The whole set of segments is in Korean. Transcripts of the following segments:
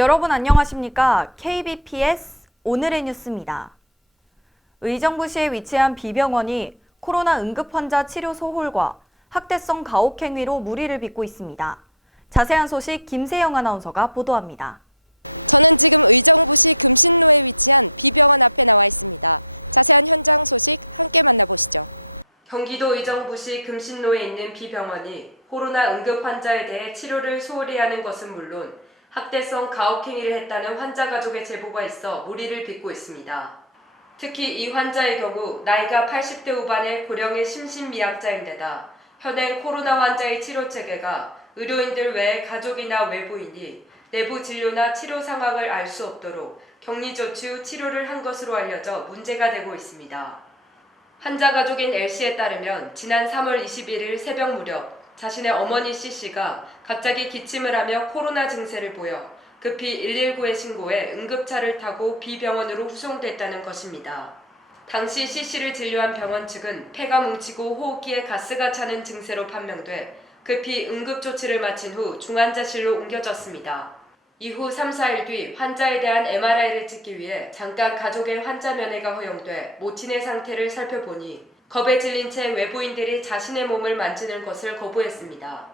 여러분 안녕하십니까? KBPS 오늘의 뉴스입니다. 의정부시에 위치한 B병원이 코로나 응급 환자 치료 소홀과 학대성 가혹 행위로 물의를 빚고 있습니다. 자세한 소식 김세영 아나운서가 보도합니다. 저는 지금 의정부시 금신로에 위치한 B병원 앞에 나와 있습니다. 자세한 현장 소식 함께 만나보시죠. 경기도 의정부시 금신로에 있는 B병원이 코로나 응급 환자에 대해 치료를 소홀히 하는 것은 물론 학대성 가혹 행위를 했다는 환자 가족의 제보가 있어 물의를 빚고 있습니다. 특히 이 환자의 경우 나이가 80대 후반의 고령의 심신미약자인데다 현행 코로나 환자의 치료 체계가 의료인들 외에 가족이나 외부인이 내부 진료나 치료 상황을 알 수 없도록 격리 조치 후 치료를 한 것으로 알려져 문제가 되고 있습니다. 환자 가족인 L씨에 따르면 지난 3월 21일 새벽 무렵 자신의 어머니 C씨가 갑자기 기침을 하며 코로나 증세를 보여 급히 119에 신고해 응급차를 타고 B병원으로 후송됐다는 것입니다. 당시 C씨를 진료한 병원 측은 폐가 뭉치고 호흡기에 가스가 차는 증세로 판명돼 급히 응급조치를 마친 후 중환자실로 옮겨졌습니다. 이후 3, 4일 뒤 환자에 대한 MRI를 찍기 위해 잠깐 가족의 환자 면회가 허용돼 모친의 상태를 살펴보니 겁에 질린 채 외부인들이 자신의 몸을 만지는 것을 거부했습니다.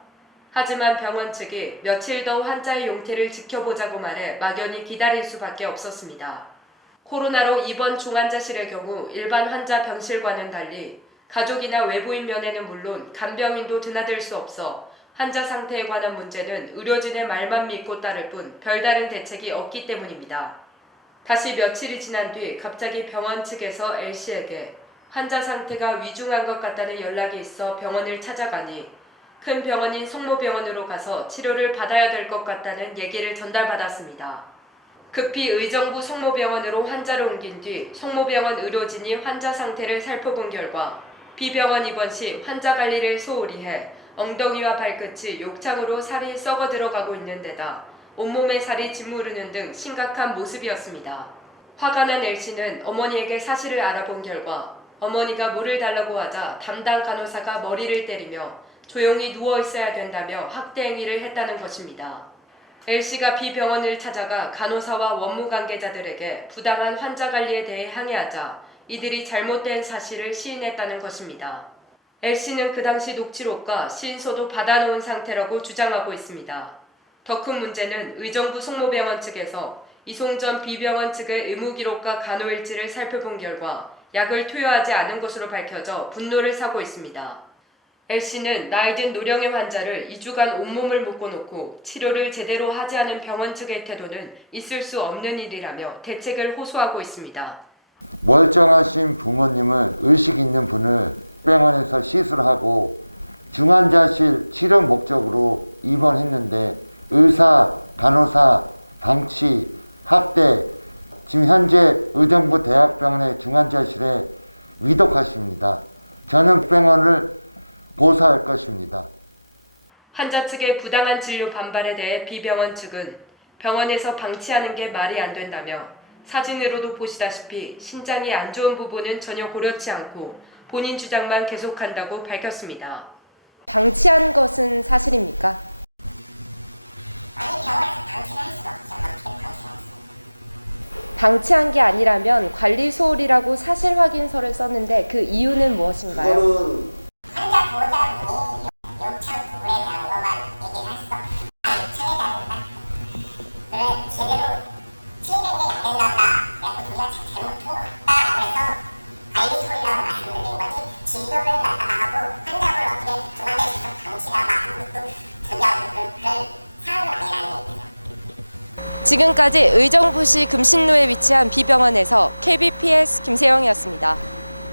하지만 병원 측이 며칠 더 환자의 용태를 지켜보자고 말해 막연히 기다릴 수밖에 없었습니다. 코로나로 입원 중환자실의 경우 일반 환자 병실과는 달리 가족이나 외부인 면회는 물론 간병인도 드나들 수 없어 환자 상태에 관한 문제는 의료진의 말만 믿고 따를 뿐 별다른 대책이 없기 때문입니다. 다시 며칠이 지난 뒤 갑자기 병원 측에서 L씨에게 환자 상태가 위중한 것 같다는 연락이 있어 병원을 찾아가니 큰 병원인 성모병원으로 가서 치료를 받아야 될 것 같다는 얘기를 전달받았습니다. 급히 의정부 성모병원으로 환자를 옮긴 뒤 성모병원 의료진이 환자 상태를 살펴본 결과 B병원 입원 시 환자 관리를 소홀히 해 엉덩이와 발끝이 욕창으로 살이 썩어 들어가고 있는 데다 온몸에 살이 짓무르는 등 심각한 모습이었습니다. 화가 난 L씨는 어머니에게 사실을 알아본 결과 어머니가 물을 달라고 하자 담당 간호사가 머리를 때리며 조용히 누워 있어야 된다며 학대 행위를 했다는 것입니다. L씨가 B병원을 찾아가 간호사와 원무 관계자들에게 부당한 환자 관리에 대해 항의하자 이들이 잘못된 사실을 시인했다는 것입니다. L씨는 그 당시 녹취록과 시인서도 받아놓은 상태라고 주장하고 있습니다. 더 큰 문제는 의정부 성모병원 측에서 이송 전 B병원 측의 의무기록과 간호일지를 살펴본 결과 약을 투여하지 않은 것으로 밝혀져 분노를 사고 있습니다. L씨는 나이든 노령의 환자를 2주간 온몸을 묶어놓고 치료를 제대로 하지 않은 병원 측의 태도는 있을 수 없는 일이라며 대책을 호소하고 있습니다. 멀쩡하신 부모님을 의식 있는 분을 병원에서 시술하고 중환자실 치료 목적으로 입원했는데 의사, 간호사, 방치, 학대, 지금 현재 의정부 대학병원의 중환자실에 위독하십니다. 저는 병원을 고소할 것입니다. 환자 측의 부당한 진료 반발에 대해 B병원 측은 병원에서 방치하는 게 말이 안 된다며 사진으로도 보시다시피 신장이 안 좋은 부분은 전혀 고려치 않고 본인 주장만 계속한다고 밝혔습니다. 방치한 것은 사실입니까? 방치한 게 아니라면 관리 소홀이라고 사실 확인서를 썼는데 그 이유는 무엇인가요? 환자 보호자분이 욕창 부분에 대한 것만 얘기를 했어. 창해달라. 그래 제대로 치료된 게 안 된다. 그래서 우리가 잘못하고 있다. 그래서 관리 소홀이라고 말씀드린 거지. 진료를 갖다가 하고 환자분을 어떻게 중환자실에서 방치하고 아무것도 그런 사안은 아니라는 얘기죠. 지금까지 의정부시 금신로에 위치한 B병원에서 KBPS 김세영이었습니다.